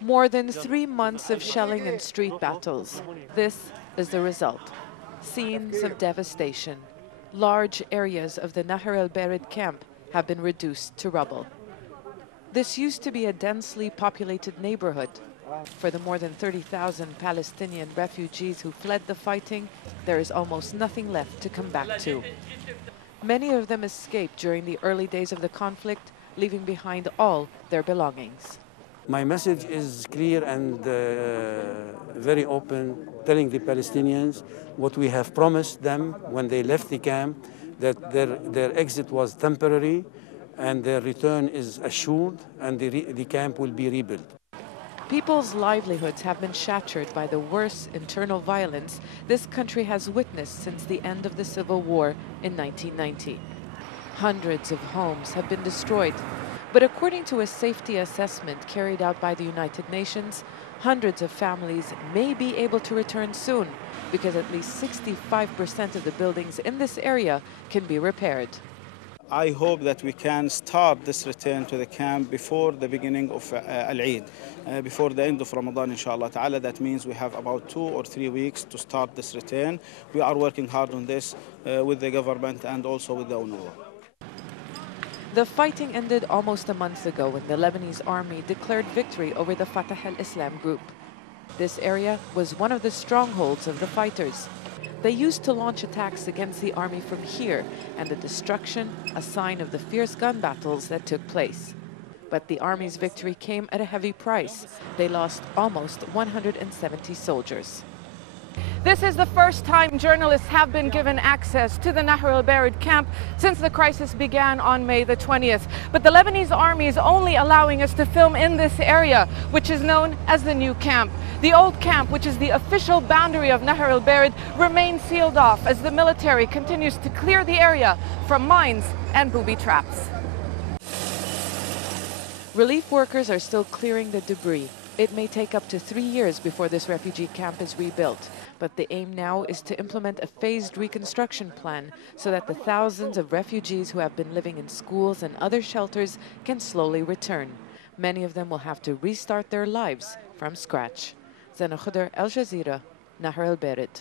More than 3 months of shelling and street battles. This is the result. Scenes of devastation. Large areas of the Nahr al-Barid camp have been reduced to rubble. This used to be a densely populated neighborhood. For the more than 30,000 Palestinian refugees who fled the fighting, there is almost nothing left to come back to. Many of them escaped during the early days of the conflict, leaving behind all their belongings. My message is clear and very open, telling the Palestinians what we have promised them when they left the camp, that their exit was temporary and their return is assured, and the camp will be rebuilt. People's livelihoods have been shattered by the worst internal violence this country has witnessed since the end of the Civil War in 1990. Hundreds of homes have been destroyed, but according to a safety assessment carried out by the United Nations, hundreds of families may be able to return soon because at least 65% of the buildings in this area can be repaired. I hope that we can start this return to the camp before the beginning of Al-Eid, before the end of Ramadan, inshallah ta'ala. That means we have about 2 or 3 weeks to start this return. We are working hard on this with the government and also with the UNRWA. The fighting ended almost a month ago when the Lebanese Army declared victory over the Fatah al-Islam group. This area was one of the strongholds of the fighters. They used to launch attacks against the army from here, and the destruction a sign of the fierce gun battles that took place. But the army's victory came at a heavy price. They lost almost 170 soldiers. This is the first time journalists have been given access to the Nahr al-Barid camp since the crisis began on May the 20th. But the Lebanese army is only allowing us to film in this area, which is known as the new camp. The old camp, which is the official boundary of Nahr al-Barid, remains sealed off as the military continues to clear the area from mines and booby traps. Relief workers are still clearing the debris. It may take up to 3 years before this refugee camp is rebuilt, but the aim now is to implement a phased reconstruction plan so that the thousands of refugees who have been living in schools and other shelters can slowly return. Many of them will have to restart their lives from scratch. Zeina, Khodr, Al Jazeera, Nahr al-Barid.